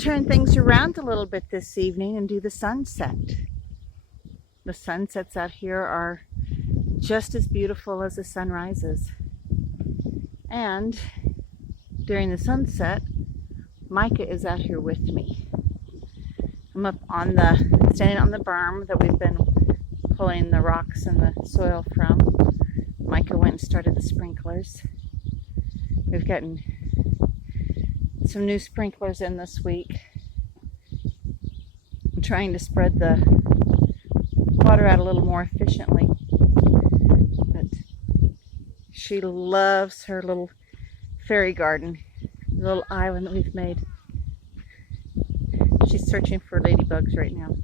turn things around a little bit this evening and do the sunset. The sunsets out here are just as beautiful as the sunrises. And during the sunset, Micah is out here with me. I'm up on standing on the berm that we've been pulling the rocks and the soil from. Micah went and started the sprinklers. We've gotten some new sprinklers in this week. I'm trying to spread the water out a little more efficiently. But she loves her little fairy garden, the little island that we've made. She's searching for ladybugs right now,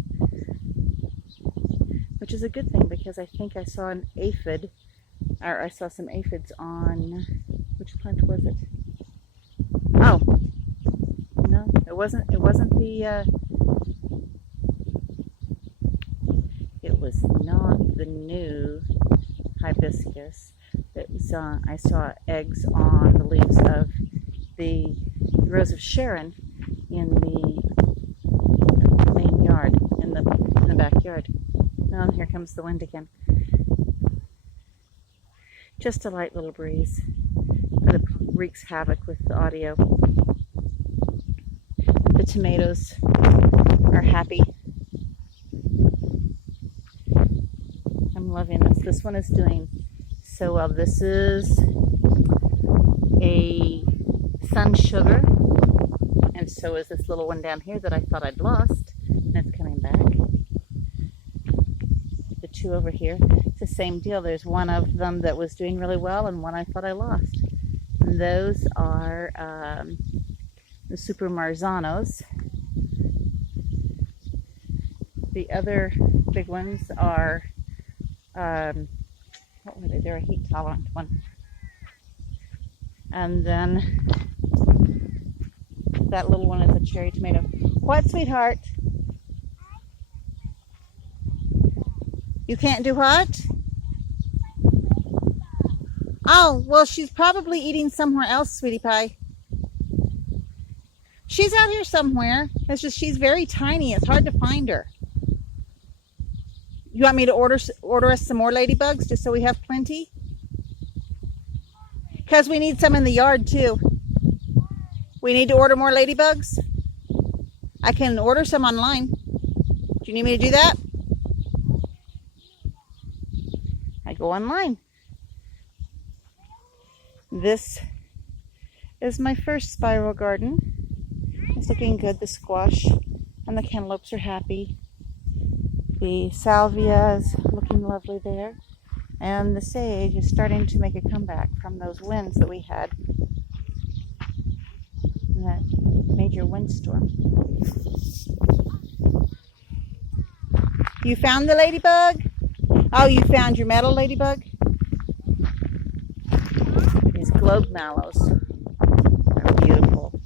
which is a good thing because I think I saw an aphid, or I saw some aphids on, which plant was it? Oh, no, it wasn't the, it was not the new hibiscus. It was, I saw eggs on the leaves of the Rose of Sharon in the main yard, in the backyard. Oh, here comes the wind again. Just a light little breeze, but it wreaks havoc with the audio. The tomatoes are happy. I'm loving this. This one is doing so well. This is a sun sugar, and so is this little one down here that I thought I'd lost, and it's coming back. The two over here, it's the same deal. There's one of them that was doing really well and one I thought I lost. And those are the Super Marzanos. The other big ones are, what were they? They're a heat tolerant one. And then that little one is a cherry tomato. What, sweetheart? You can't do what? Oh, well, she's probably eating somewhere else, sweetie pie. She's out here somewhere. It's just she's very tiny. It's hard to find her. You want me to order us some more ladybugs just so we have plenty? Because we need some in the yard too. We need to order more ladybugs? I can order some online. Do you need me to do that? I go online. This is my first spiral garden. It's looking good. The squash and the cantaloupes are happy. The salvia is looking lovely there. And the sage is starting to make a comeback from those winds that we had in that major windstorm. You found the ladybug? Oh, you found your metal ladybug? These globe mallows are beautiful.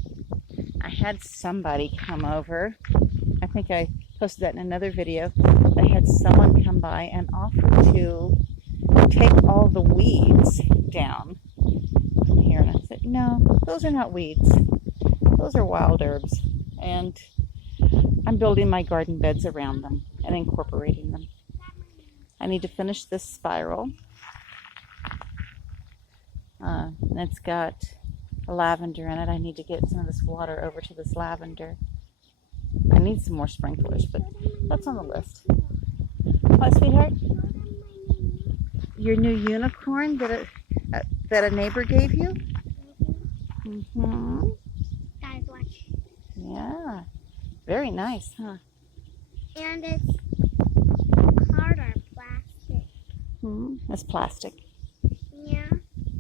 I had somebody come over. I think I posted that in another video. I had someone come by and offer to take all the weeds down from here. And I said, no, those are not weeds. Those are wild herbs. And I'm building my garden beds around them and incorporating them. I need to finish this spiral. It's got a lavender in it. I need to get some of this water over to this lavender. I need some more sprinklers, but that's on the list. What, sweetheart? Your new unicorn that a neighbor gave you? Mm-hmm. Guys, watch. Yeah. Very nice, huh? And it's hard or plastic. It's plastic. Yeah.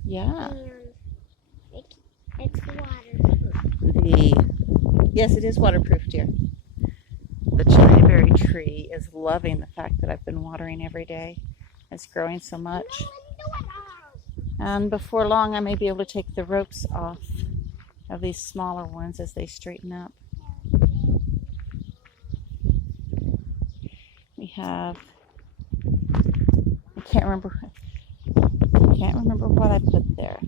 Yeah. And it's waterproof. Yes, it is waterproof, dear. The cherryberry tree is loving the fact that I've been watering every day. It's growing so much. And before long, I may be able to take the ropes off of these smaller ones as they straighten up. We have, I can't remember what I put there.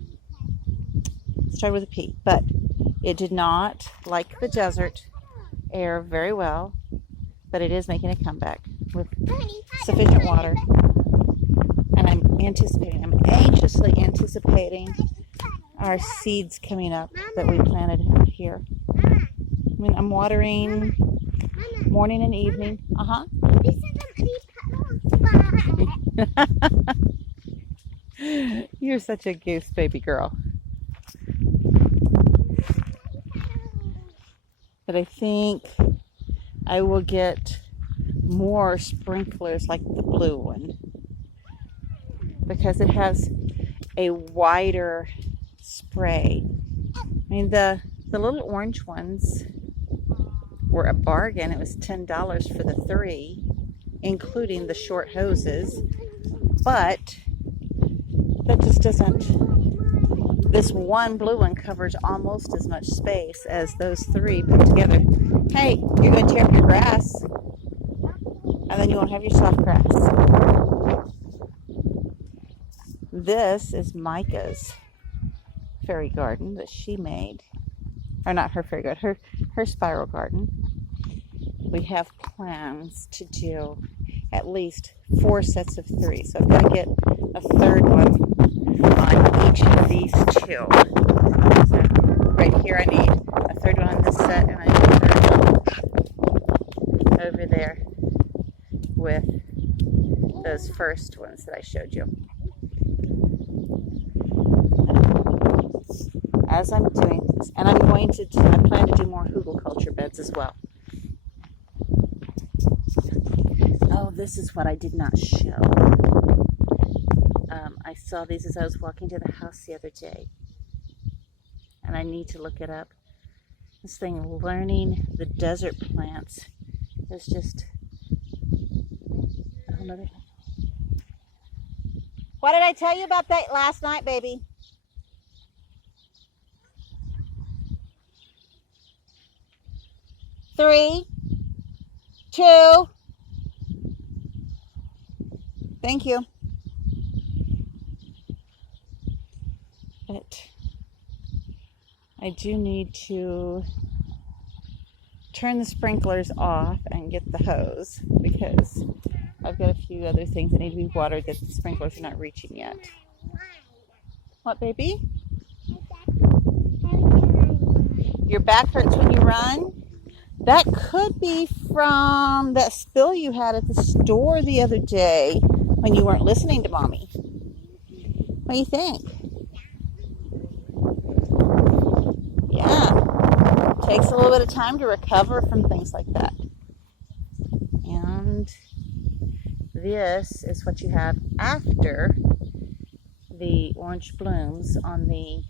It started with a P, but it did not like the desert air very well, but it is making a comeback with Honey, sufficient water. And I'm anxiously anticipating our seeds coming up that we planted out here. Mama, I mean, I'm watering Mama, morning and evening. this is a spot. You're such a goose, baby girl. But I think I will get more sprinklers like the blue one because it has a wider spray. I mean, the little orange ones were a bargain. It was $10 for the 3, including the short hoses. But that just doesn't, this one blue one covers almost as much space as those 3 put together. Hey, you're going to tear up your grass, and then you won't have your soft grass. This is Micah's fairy garden that she made. Or not her fairy garden, her spiral garden. We have plans to do at least 4 sets of 3. So I've got to get a 3rd one on each of these 2. So right here I need a 3rd one on this set, and I need a 3rd one over there with those first ones that I showed you. As I'm doing this, and I plan to do more hugelkultur beds as well. Oh, this is what I did not show. I saw these as I was walking to the house the other day, and I need to look it up. This thing, learning the desert plants, is just a whole nother thing. What did I tell you about that last night, baby? Three, 2. Thank you. But I do need to turn the sprinklers off and get the hose because I've got a few other things that need to be watered that the sprinklers are not reaching yet. What, baby? Your back hurts when you run? That could be from that spill you had at the store the other day when you weren't listening to Mommy. What do you think? Yeah. Takes a little bit of time to recover from things like that. And this is what you have after the orange blooms on the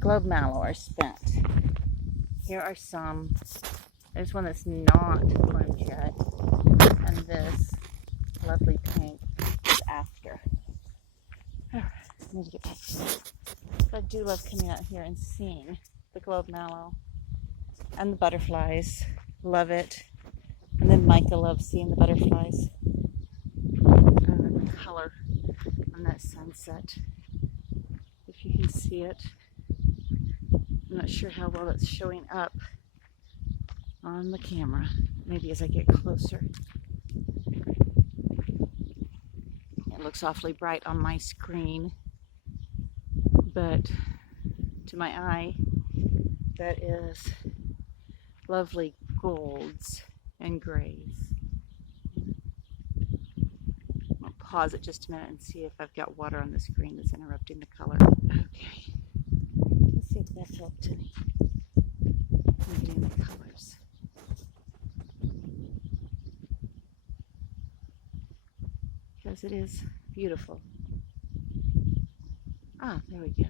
globe mallow are spent. Here are some. There's one that's not bloomed yet. And this lovely pink is after. I need to get back to that. But I do love coming out here and seeing the globe mallow and the butterflies. Love it. And then Micah loves seeing the butterflies. The color on that sunset. If you can see it. I'm not sure how well that's showing up on the camera. Maybe as I get closer. It looks awfully bright on my screen, but to my eye, that is lovely golds and grays. I'll pause it just a minute and see if I've got water on the screen that's interrupting the color. Okay. Let's see if that helped any. I'm getting the colors. Because it is beautiful. Ah, there we go.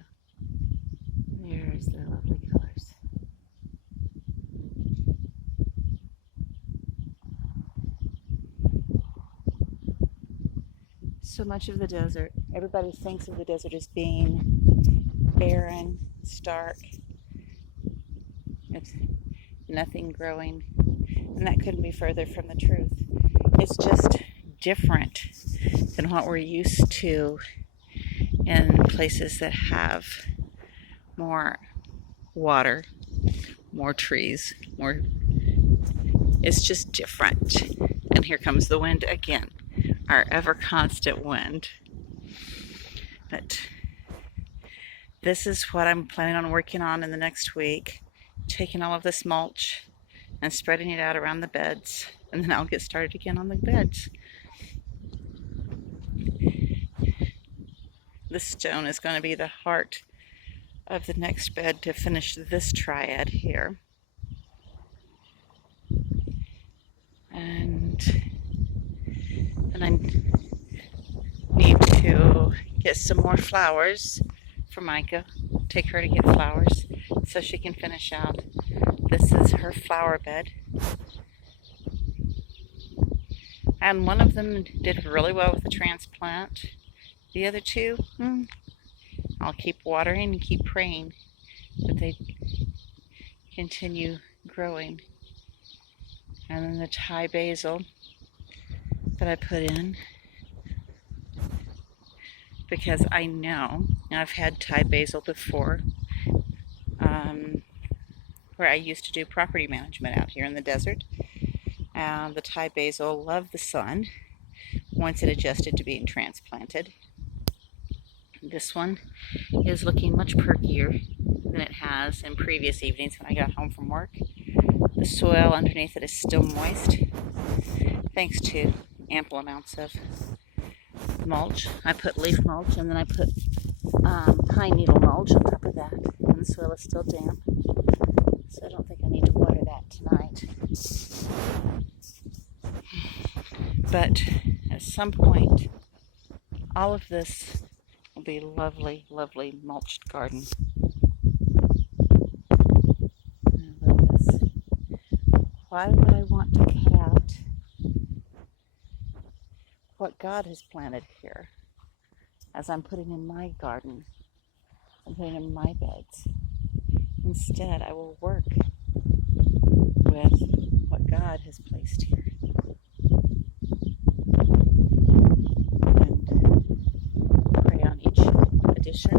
There's the lovely colors. So much of the desert, everybody thinks of the desert as being barren, stark, it's nothing growing, and that couldn't be further from the truth. It's just different than what we're used to in places that have more water more trees, more. It's just different. And here comes the wind again, our ever constant wind. But this is what I'm planning on working on in the next week, taking all of this mulch and spreading it out around the beds, and then I'll get started again on the beds. This stone is going to be the heart of the next bed to finish this triad here. And I need to get some more flowers for Micah, take her to get flowers so she can finish out. This is her flower bed. And one of them did really well with the transplant. The other two, I'll keep watering and keep praying that they continue growing. And then the Thai basil that I put in, because I know, and I've had Thai basil before, where I used to do property management out here in the desert. The Thai basil loved the sun once it adjusted to being transplanted. This one is looking much perkier than it has in previous evenings when I got home from work. The soil underneath it is still moist, thanks to ample amounts of mulch. I put leaf mulch, and then I put pine needle mulch on top of that, and the soil is still damp, so I don't think I need to water that tonight. But at some point, all of this will be lovely, lovely mulched garden. I love this. Why would I want to cut out what God has planted here as I'm putting in my garden and putting in my beds? Instead, I will work with what God has placed here. And pray on each addition